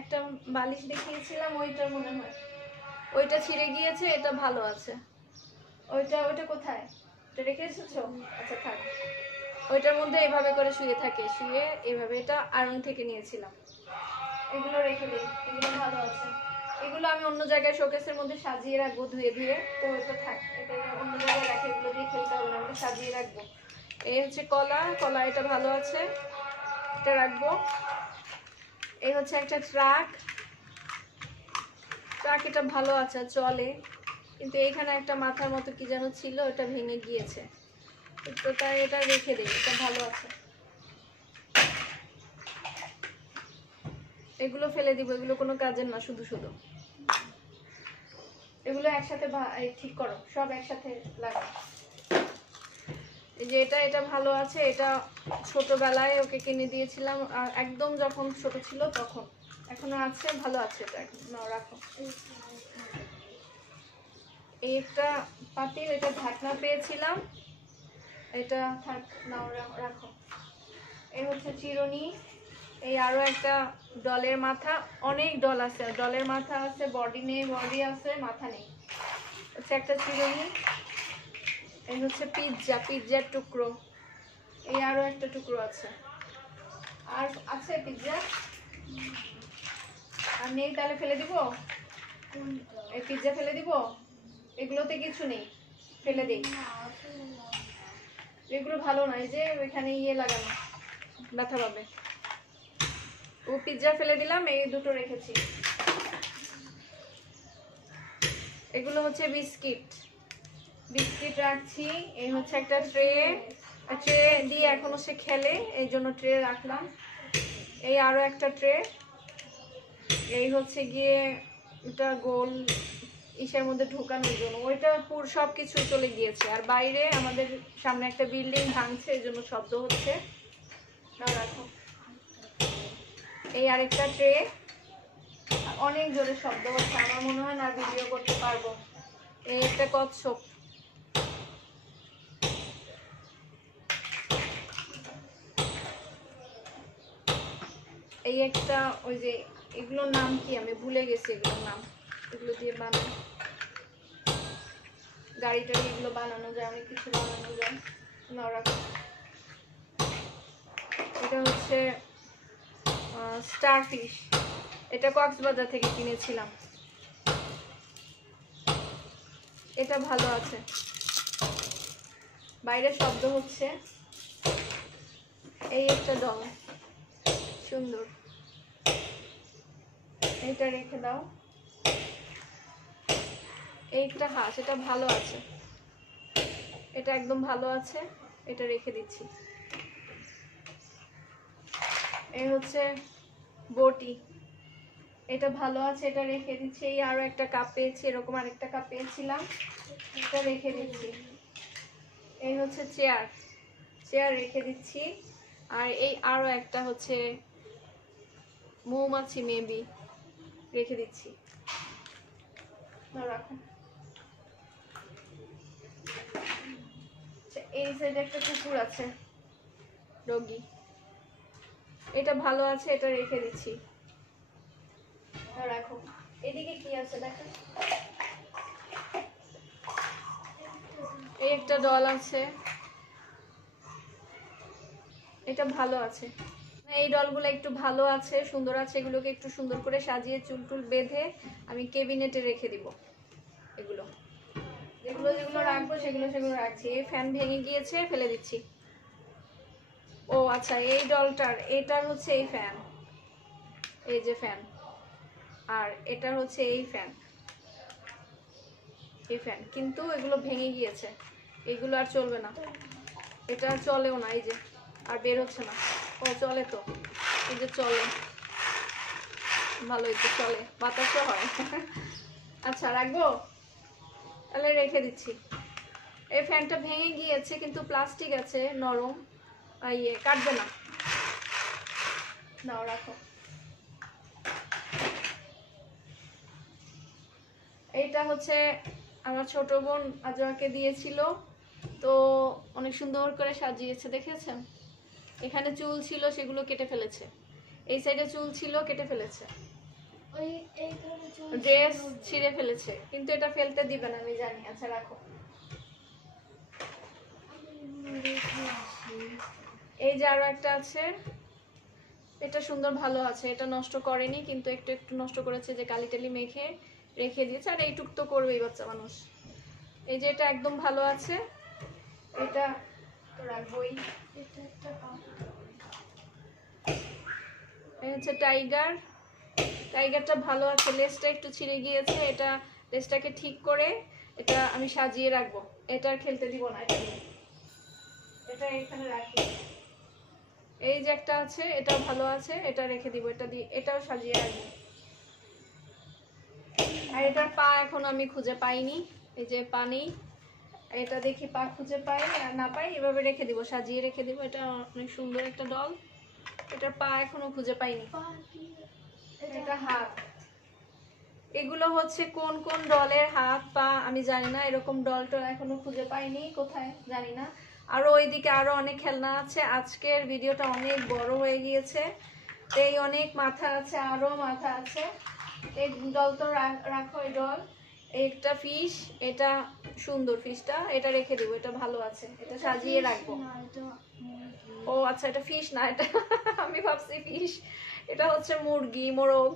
একটা বালিশ দেখিয়েছিলাম, ওইটার মনে হয় ওইটা ছিঁড়ে গিয়েছে, এটা ভালো আছে। ওইটা কোথায়, এটা রেখে এসেছো? আচ্ছা থাক। ওইটার মধ্যে এভাবে করে শুয়ে থাকে, শুয়ে এভাবে, এটা আড়ং থেকে নিয়েছিলাম। এগুলো রেখে দিই, এগুলো ভালো আছে। এগুলো আমি অন্য জায়গায় শোকেসের মধ্যে সাজিয়ে রাখবো ধুয়ে ধুয়ে, তো এটা থাক, এটা অন্য জায়গায় রাখে, এগুলো দিয়ে খেলতে হবে না, আমরা সাজিয়ে রাখবো। এই হচ্ছে কলা, এটা ভালো আছে, এটা রাখবো। এই হচ্ছে একটা ট্রাক, এটা ভালো আছে, চলে, কিন্তু এইখানে একটা মাথার মতো কি যেন ছিল, এটা ভেঙে গিয়েছে, তো তাই এটা রেখে দিই, এটা ভালো আছে। এগুলো ফেলে দিব, এগুলো কোনো কাজের না, শুধু এগুলো একসাথে ঠিক করো, সব একসাথে লাগাও। এই যে এটা ভালো আছে, এটা ছোটবেলায় ওকে কিনে দিয়েছিলাম, একদম যখন ছোট ছিল তখন, এখনো আছে, ভালো আছে, এটা নাও রাখো। এই একটা পাতিল, এটা ঢাকনা পেয়েছিলাম, এটা থাক, নাও রাখো। এই হচ্ছে চিরুনি। এই আরো একটা ডলের মাথা, অনেক ডল আছে, ডলের মাথা আছে, বডি নেই, বডি আছে, মাথা নেই। হচ্ছে একটা চিরুনি। এই হচ্ছে পিৎজার টুকরো, এই আরো একটা টুকরো আছে, আর আছে পিৎজা, আর নেই, তাহলে ফেলে দিব। এই পিৎজা ফেলে দিব, এগুলোতে কিছু নেই, ফেলে দিই। এগুলো ভালো না, এই যে ওইখানে ইয়ে লাগানো, ব্যথা পাবে। ও পিৎজা ফেলে দিলাম, এই দুটো রেখেছি। এগুলো হচ্ছে বিস্কিট রাখছি। এই হচ্ছে একটা ট্রে দিয়ে এখনো সে খেলে, এই জন্য ট্রে রাখলাম। এই আরো একটা ট্রে, এই হচ্ছে গিয়ে এটা গোল ইসের মধ্যে ঢোকানোর জন্য, ওইটা পুরো সবকিছু চলে গিয়েছে। আর বাইরে আমাদের সামনে একটা বিল্ডিং ভাঙছে, এই জন্য শব্দ হচ্ছে, রাখো। এই আরেকটা ট্রে, অনেক জোরে শব্দ হচ্ছে, আমার মনে হয় না ভিডিও করতে পারবো। এই একটা কচ্ছপ, এই একটা, ওই যে এগুলোর নাম কি আমি ভুলে গেছি, এগুলোর নাম, এগুলো দিয়ে বানানো গাড়ি টাড়ি, এগুলো বানানো যায়, অনেক কিছু বানানো যায়। এটা হচ্ছে স্টারফিশ, এটা কক্সবাজার থেকে কিনেছিলাম, এটা ভালো আছে। বাইরে শব্দ হচ্ছে। এই একটা ডল, সুন্দর, এইটা রেখে দাও। এইটা হাঁস, এটা ভালো আছে, এটা একদম ভালো আছে, এটা রেখে দিচ্ছি। এই হচ্ছে বটি, এটা ভালো আছে, এটা রেখে দিচ্ছি। এই আরো একটা কাপ পেয়েছি, এরকম আরেকটা কাপ পেয়েছিলাম, এটা রেখে দিচ্ছি। এই হচ্ছে চেয়ার, চেয়ার রেখে দিচ্ছি। আর এই আরো একটা হচ্ছে মৌমাছি মেবি রেখে দিচ্ছি। রাখো। এই সাইডে একটা কুকুর আছে ডগি, এটা ভালো আছে, এটা রেখে দিচ্ছি। রাখো। এদিকে কি আছে দেখো, এই একটা ডল আছে, এটা ভালো আছে। এই ডলগুলো একটু ভালো আছে, সুন্দর আছে, এগুলোকে একটু সুন্দর করে সাজিয়ে চুল টুল বেঁধে আমি কেবিনেটে রেখে দিব। এগুলো যেগুলো যেগুলো রাখবো সেগুলো সেগুলো রাখছি। এই ফ্যান ভেঙে গিয়েছে, ফেলে দিচ্ছি। ও আচ্ছা, এই ডলটার এটার হচ্ছে এই ফ্যান, এই যে ফ্যান, আর এটা হচ্ছে এই ফ্যান, এই ফ্যান, কিন্তু এগুলো ভেঙে গিয়েছে, এগুলো আর চলবে না, এটা আর চলেও না, এই যে আর বের হচ্ছে না। ও চলে তো, এই যে চলে, ভালোই তো চলে, বাতাসও হয়। আচ্ছা রাখবো, তাহলে রেখে দিচ্ছি। এই ফ্যানটা ভেঙে গিয়েছে কিন্তু প্লাস্টিক আছে, নরম, ইয়ে কাটবে না। নাও রাখো। এইটা হচ্ছে আমার ছোট বোন আজওয়াকে দিয়েছিল, তো অনেক সুন্দর করে সাজিয়েছে, দেখেছেন? এখানে চুল ছিল, সেগুলো কেটে ফেলেছে, এই সাইডে চুল ছিল, কেটে ফেলেছে, ড্রেস ছিঁড়ে ফেলেছে, কিন্তু এটা ফেলতে দিবে না আমি জানি। আচ্ছা রাখো। এই যে আরো একটা আছে, এটা সুন্দর ভালো আছে, এটা নষ্ট করেনি, কিন্তু একটু একটু নষ্ট করেছে, যে কালি টালি মেখে রেখে দিয়েছে, আর এইটুক তো করবেই বাচ্চা মানুষ। এই যে এটা একদম ভালো আছে, এটা তো রাখবোই। এই হচ্ছে টাইগার, টাইগারটা ভালো আছে, লেজটা একটু ছিঁড়ে গিয়েছে, এটা লেজটাকে ঠিক করে এটা আমি সাজিয়ে রাখবো, এটা আর খেলতে দিব না, এটা নিয়ে এটা এখানে রাখি। এই যে একটা আছে, এটাও ভালো আছে, এটা রেখে দিব, এটা দিয়ে এটাও সাজিয়ে রাখবো। আর এটার পা এখন আমি খুঁজে পাইনি, এই যে পা নেই, এটা দেখি পা খুঁজে পাই আর না পাই, এভাবে রেখে দিব, সাজিয়ে রেখে দিব। এটা অনেক সুন্দর একটা ডল, এটার পা এখনো খুঁজে পাইনি, এটা হাত। এগুলো হচ্ছে কোন কোন ডলের হাত পা আমি জানি না, এরকম ডল টল এখনো খুঁজে পাইনি, কোথায় জানি না। আরো ওইদিকে আরো অনেক খেলনা আছে, আজকের ভিডিওটা অনেক বড় হয়ে গিয়েছে, এই অনেক মাথা আছে, আরো মাথা আছে। এই ডল তো রাখো, এই ডল, একটা ফিশ, এটা সুন্দর ফিশটা, এটা রেখে দিব, এটা ভালো আছে, এটা সাজিয়ে রাখবো। ও আচ্ছা, এটা ফিশ না, এটা আমি ভাবছি ফিশ, এটা হচ্ছে মুরগি, মোরগ,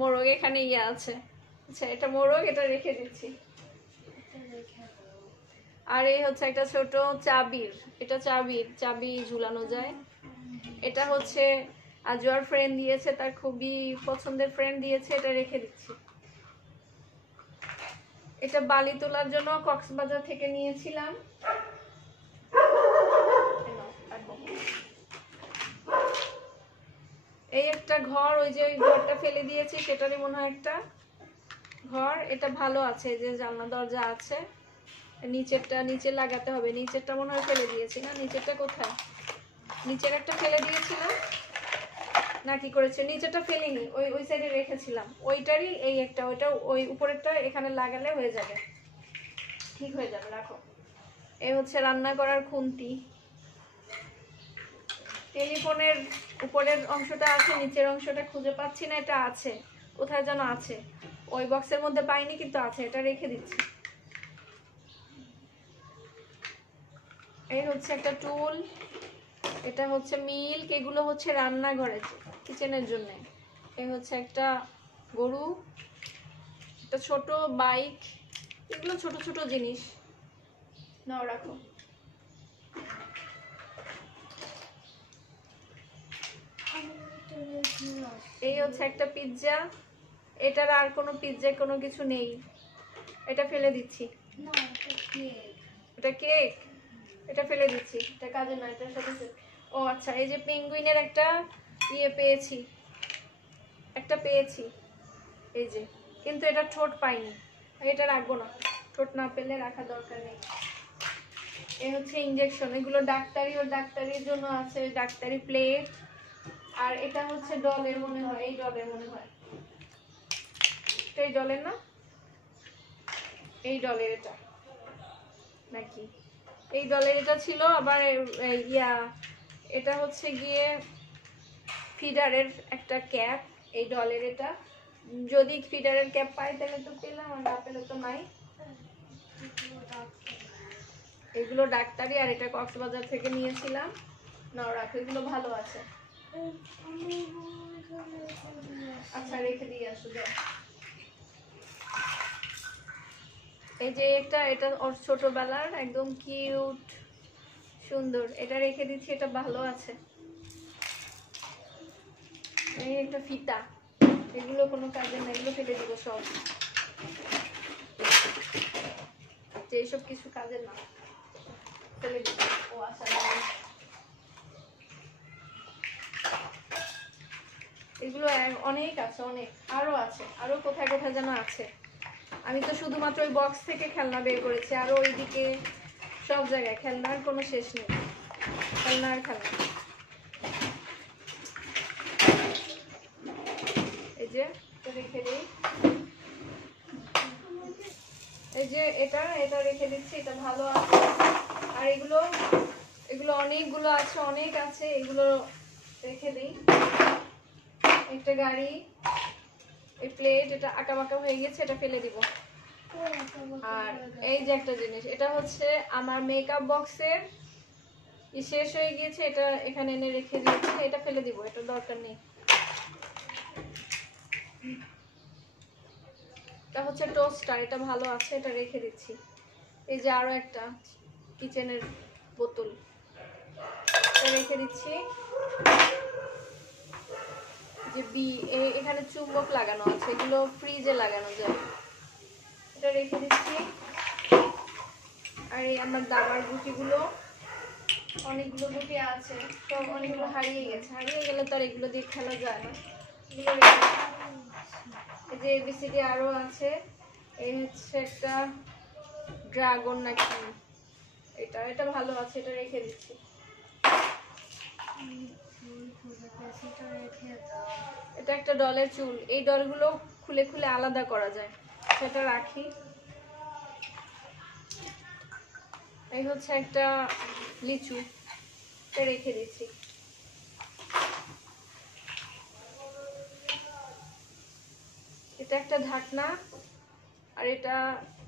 মোরগ এখানে ইয়ে আছে। আচ্ছা এটা মোরগ, এটা রেখে দিচ্ছি। আর এই হচ্ছে একটা ছোট চাবির, এটা চাবি ঝুলানো যায়, এটা হচ্ছে আজওয়ার ফ্রেন্ড দিয়েছে, তার খুবই পছন্দের ফ্রেন্ড দিয়েছে, এটা রেখে দিচ্ছি। এটা বালি তোলার জন্য কক্সবাজার থেকে নিয়েছিলাম। এই একটা ঘর, ওই যে ওই ঘরটা ফেলে দিয়েছি সেটারই মনে হয় একটা ঘর, এটা ভালো আছে, যে জানলা দরজা আছে, নিচেরটা নিচে লাগাতে হবে, নিচেরটা মনে হয় ফেলে দিয়েছি না, নিচেরটা কোথায়, নিচের একটা ফেলে দিয়েছিলাম না, কি করেছে, নিচেরটা ফেলিনি, ওই ওই সাইডে রেখেছিলাম, ওইটারই এই একটা, ওইটা ওই উপরেরটা এখানে লাগালে হয়ে যাবে, ঠিক হয়ে যাবে। রাখো। এই হচ্ছে রান্না করার খুন্তি, টেলিফোনের উপরের অংশটা আছে, নিচের অংশটা খুঁজে পাচ্ছি না, এটা আছে কোথায় যেন আছে, ওই বক্সের মধ্যে পাইনি, কিন্তু আছে, এটা রেখে দিচ্ছি। এই হচ্ছে একটা টুল, এটা হচ্ছে মিল্ক, এগুলো হচ্ছে রান্নাঘরে কিচেনের জন্য। এই হচ্ছে একটা গরু, একটা ছোট বাইক, এগুলো ছোট ছোট জিনিস, নাও রাখো। এই হচ্ছে একটা পিৎজা, এটার আর কোনো পিৎজা কোনো কিছু নেই, এটা ফেলে দিচ্ছি। এটা কেক, এটা ফেলে দিচ্ছি, এটা কাজে না, এটার সাথে। ও আচ্ছা, এই যে পেঙ্গুইনের একটা ইয়ে পেয়েছি, একটা পেয়েছি, এই যে, কিন্তু এটা ঠোঁট পাইনি, এটা রাখবো না, ঠোঁট না পেলে রাখার দরকার নেই। এই হচ্ছে ইনজেকশন, এগুলো ডাক্তারি ও ডাক্তারির জন্য আছে, ডাক্তারি প্লেট। আর এটা হচ্ছে ডলের মনে হয়, এই ডলের মনে হয়, এই ডলের না, এই ডলের এটা নাকি, এই ডলের এটা ছিল। আবার এটা হচ্ছে গিয়ে ফিডারের একটা ক্যাপ, এই ডলের এটা। যদি ফিডারের ক্যাপ পাই তাহলে তো পেলাম, আর না পেলে তো নাই। এগুলো ডাক্তারি, আর এটা কক্সবাজার থেকে নিয়েছিলাম। নাও রাখো, এগুলো ভালো আছে। আচ্ছা রেখে দিয়ে আসো যাও। এই যে এটা ওর ছোটবেলার একদম কিউট সুন্দর, এটা রেখে দিচ্ছি, এটা ভালো আছে। এই একটা ফিতা, এগুলো কোনো কাজে না, এগুলো ফেলে দিব সব, এইসব কিছু কাজের না, ফেলে দিব। ও আচ্ছা, এগুলো অনেক আছে, অনেক আরো আছে, আরো কোথায় কোথায় যেন আছে। আমি তো শুধুমাত্র ওই বক্স থেকে খেলনা বের করেছি, আরো ওইদিকে সব জায়গায় খেলনার কোনো শেষ নেই, খেলনার খেলনা। এই যে রেখে দিই, এই যে এটা রেখে দিচ্ছি, এটা ভালো আছে। আর এগুলো অনেকগুলো আছে, অনেক আছে, এগুলো রেখে দিই। একটা গাড়ি, এই প্লেট, এটা আঁকা বাঁকা হয়ে গেছে, এটা ফেলে দিব। আর এই যে একটা জিনিস, এটা হচ্ছে আমার মেকআপ বক্সের শেষ হয়ে গিয়েছে, এটা এখানে এনে রেখে দিয়েছি, এটা ফেলে দিব, এটা দরকার নেই। এটা হচ্ছে টোস্টার, এটা ভালো আছে, এটা রেখে দিচ্ছি। এই যে আরো একটা কিচেনের বোতল, এটা রেখে দিচ্ছি। যে এখানে চুম্বক লাগানো আছে, এগুলো ফ্রিজে লাগানো যায়, এটা রেখে দিচ্ছি। আর এই আমার দাবার গুটিগুলো, অনেকগুলো গুটি আছে, সব অনেকগুলো হারিয়ে গেছে, হারিয়ে গেলে তো আর এগুলো দিয়ে খেলা যায় না। এই যে এবিসিডি আরো আছে, এই হচ্ছে একটা ড্রাগন নাকি, এটা ভালো আছে, এটা রেখে দিচ্ছি। এটা একটা ডলের চুল, এই ডলগুলো খুলে খুলে আলাদা করা যায়, সেটা রাখি। এই হচ্ছে একটা লিচু, এটা রেখে দিচ্ছি। এটা একটা ঢাকনা, আর এটা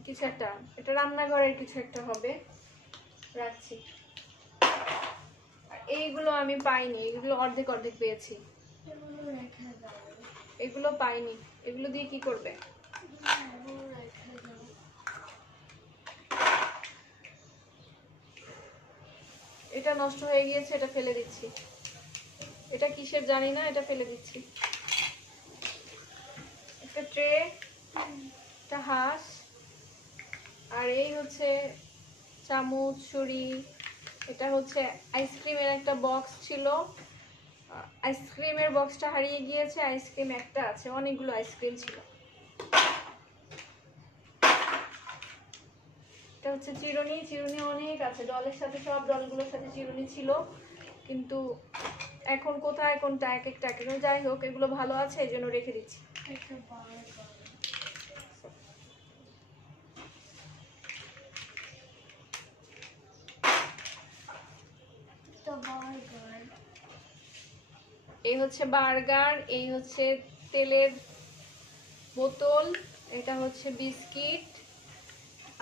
কিছু একটা, এটা রান্নাঘরের কিছু একটা হবে, রাখছি। এইগুলো আমি পাইনি, এগুলো অর্ধেক অর্ধেক পেয়েছি, এগুলো পাইনি, এগুলো দিয়ে কি করবে? এটা নষ্ট হয়ে গিয়েছে, এটা ফেলে দিচ্ছি। এটা কিসের জানি না, এটা ফেলে দিচ্ছি। একটা ট্রে, একটা হাঁস, আর এই হচ্ছে চামচ, ছুরি। এটা হচ্ছে আইসক্রিমের একটা বক্স ছিল, আইসক্রিমের বক্সটা হারিয়ে গিয়েছে, আইসক্রিম একটা আছে, অনেকগুলো আইসক্রিম ছিল। এটা হচ্ছে চিরুনি, চিরুনি অনেক আছে, ডলের সাথে, সব ডলগুলোর সাথে চিরুনি ছিল, কিন্তু এখন কোথায় কোনটা এক একটা, যাই হোক এগুলো ভালো আছে, এই জন্য রেখে দিচ্ছি। এই হচ্ছে বার্গার, এই হচ্ছে তেলের বোতল, এটা হচ্ছে বিস্কিট,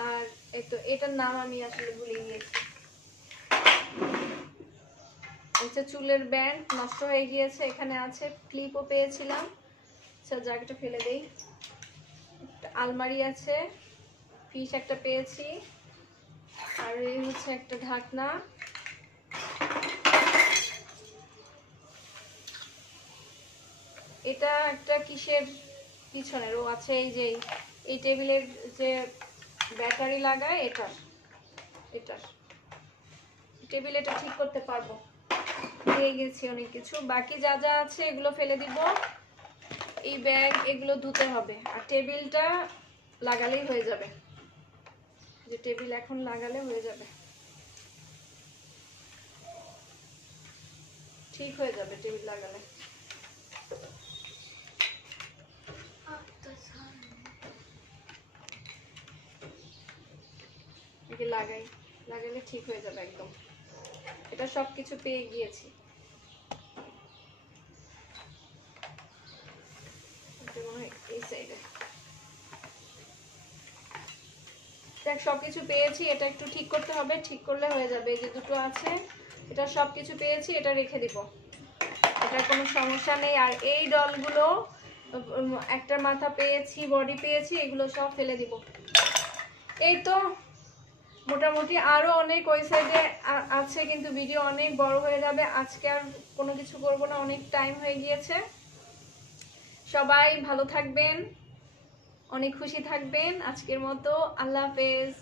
আর এটার নাম আমি আসলে ভুলে গিয়েছি। হচ্ছে চুলের ব্যান্ড, নষ্ট হয়ে গিয়েছে, এখানে আছে, ক্লিপও পেয়েছিলাম, আচ্ছা জায়গাটা ফেলে দেই। আলমারি আছে, ফিশ একটা পেয়েছি, আর এই হচ্ছে একটা ঢাকনা। এটা একটা কিসের পিছনের ও আছে, এই যে এই টেবিলের যে ব্যাটারি লাগায়, এটার টেবিল, এটা ঠিক করতে পারবো, দিয়ে গেছি অনেক কিছু। বাকি যা যা আছে এগুলো ফেলে দিব, এই ব্যাগ এগুলো ধুতে হবে, আর টেবিলটা লাগালেই হয়ে যাবে, যে টেবিল এখন লাগালে হয়ে যাবে। ঠিক হয়ে যাবে টেবিল লাগালে। লাগাইলে ঠিক হয়ে যাবে একদম। এটা সবকিছু পেয়ে গিয়েছি। এই সাইডে দেখ সবকিছু পেয়েছি, এটা একটু ঠিক করতে হবে, ঠিক করলে হয়ে যাবে। এই যে দুটো আছে, এটা সবকিছু পেয়েছি, এটা রেখে দিব, এটা কোনো সমস্যা নেই। আর এই ডলগুলো একটা মাথা পেয়েছি, বডি পেয়েছি, এগুলো সব ফেলে দিব। এই তো মোটামুটি আরো অনেক ওই সাইডে আছে, কিন্তু ভিডিও অনেক বড় হয়ে যাবে। আজকে আর কোনো কিছু করব না, অনেক টাইম হয়ে গিয়েছে। সবাই ভালো থাকবেন, অনেক খুশি থাকবেন। আজকের মতো আল্লাহ হাফেজ।